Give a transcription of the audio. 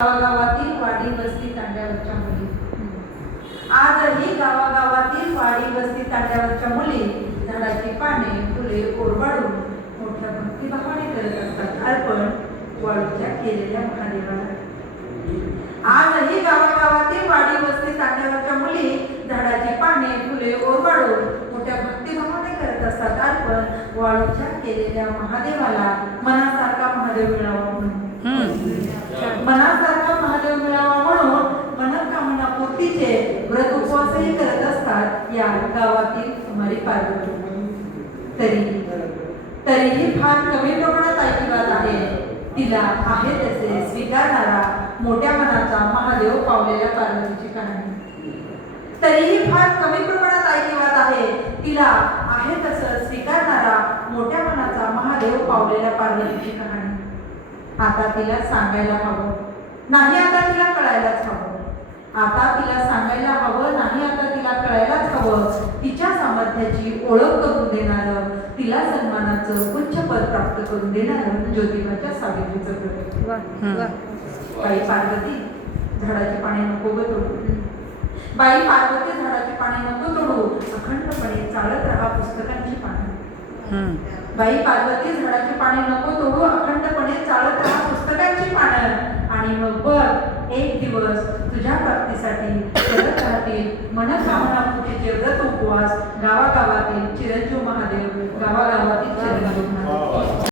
गावागावातील वाडी वस्ती तांड्यावरच्या मुली आजही गावागावातील वाडी वस्ती तांड्यावरच्या मुली झाडाची पाने फुले ओरबाडून मोठ्या भक्तिभावाने करत असतात अर्पण वाळूच्या केलेल्या महादेवाला। आजही गावागावातील वाडी वस्ती तांड्यावरच्या मुली झाडाची पाने फुले ओरबाडून मोठ्या भक्तिभावाने करत असतात अर्पण वाळूच्या केलेल्या महादेवाला। मनासारखा महादेव मिळावा म्हणून मनासारखा महादेव मिळावा म्हणून मनोकामना पूर्तीचे व्रत उपवासही करत असतात या गावातील कुमारी पार्वती। तरीही फार कमी प्रमाणात ऐकिवात आहे तिला आहे तसे स्वीकारणारा मोठ्या मनाचा महादेव पावलेल्या पार्वतीची कहाणी। तरीही फार कमी प्रमाणात ऐकिवात आहे तिला आहे तसं स्वीकारणारा मोठ्या मनाचा महादेव पावलेल्या पार्वतीची कहाणी। आता तिला सांगायला हवं नाही आता तिला कळायलाच हवं। आता तिला सांगायला हवं नाही आता तिला कळायलाच हवं। तिच्या सामर्थ्याची ओळख करून देणारं तिला सन्मानाचं उच्च पद प्राप्त करून देणारं ज्योतिबाच्या सावित्रीचं प्रकट। बाई पार्वती झाडाची पाने नको ग तोडू। बाई पार्वती झाडाची पाने नको तोडू अखंडपणे चालत राहा पुस्तकांची पानं। बाई पार्वती झाडाची पाने नको तोडू अखंडपणे चालत राहा पुस्तकांची पानं। आणि मग बघ एक दिवस तुझ्या प्राप्तीसाठी करत राहतील मनोकामना पूर्तीचे व्रत उपवास गावागावातील चिरंजीव महादेव गावागावातील चिरंजीव महादेव।